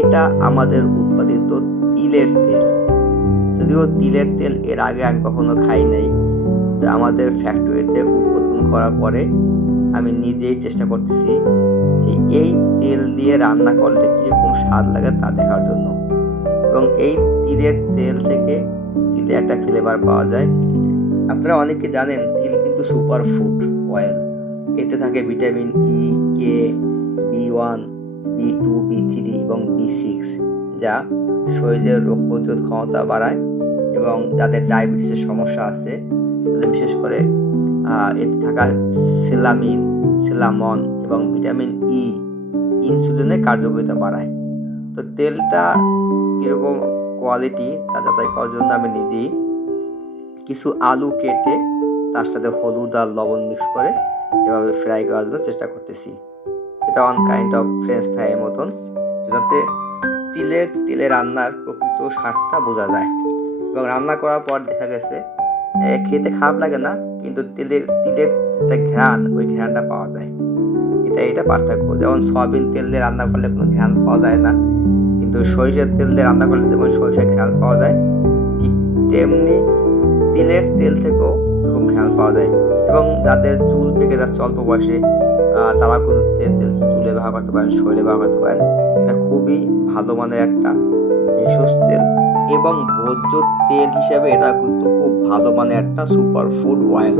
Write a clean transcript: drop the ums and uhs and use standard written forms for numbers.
এটা আমাদের উৎপাদিত তিলের তেল। যদিও তিলের তেল এর আগে আমি কখনো খাই নাই, তো আমাদের ফ্যাক্টরিতে উৎপাদন করার পরে আমি নিজেই চেষ্টা করতেছি যে এই তেল দিয়ে রান্না করলে কীরকম স্বাদ লাগে তা দেখার জন্য। এবং এই তিলের তেল থেকে তিলের একটা ফ্লেভার পাওয়া যায়। আপনারা অনেকে জানেন তিল কিন্তু সুপার ফুড অয়েল। এতে থাকে ভিটামিন ই, কে, বি1, বি2, বি3 এবং বি6, যা শরীরের রোগ প্রতিরোধ ক্ষমতা বাড়ায় এবং যাদের ডায়াবেটিসের সমস্যা আছে তাদের বিশেষ করে এতে থাকা সেলামিন, সেলামন এবং ভিটামিন ই ইনসুলিনের কার্যকারিতা বাড়ায়। তো তেলটা কীরকম কোয়ালিটি তা যাচাই করার জন্য আমি নিজেই কিছু আলু কেটে তার সাথে হলুদ আর লবণ মিক্স করে এভাবে ফ্রাই করার জন্য চেষ্টা করতেছি। এটা ওয়ান কাইন্ড অফ ফ্রেঞ্চ ফ্রাইয়ের মতন, যাতে তেলে রান্নার প্রকৃত স্বাদটা বোঝা যায়। এবং রান্না করার পর দেখা গেছে খেতে খারাপ লাগে না, কিন্তু তিলের একটা ঘ্রাণ, ওই ঘ্রাণটা পাওয়া যায়। এটা পার্থক্য। যেমন সয়াবিন তেল দিয়ে রান্না করলে কোনো ঘ্রাণ পাওয়া যায় না, কিন্তু সরিষার তেল দিয়ে রান্না করলে যেমন সরিষার ঘ্রাণ পাওয়া যায়, ঠিক তেমনি তিলের তেল থেকেও এরকম ঘ্রাণ পাওয়া যায়। এবং যাদের চুল পেকে যাচ্ছে অল্প বয়সে, তারা কিন্তু তিলের তেল চুলে ব্যবহার করতে পারেন, শরীরে ব্যবহার করতে পারেন। এটা খুবই ভালো মানের একটা ভেষজ তেল এবং ভোজ্য তেল হিসেবে এটা কিন্তু খুব ভালো মানের একটা সুপার ফুড অয়েল।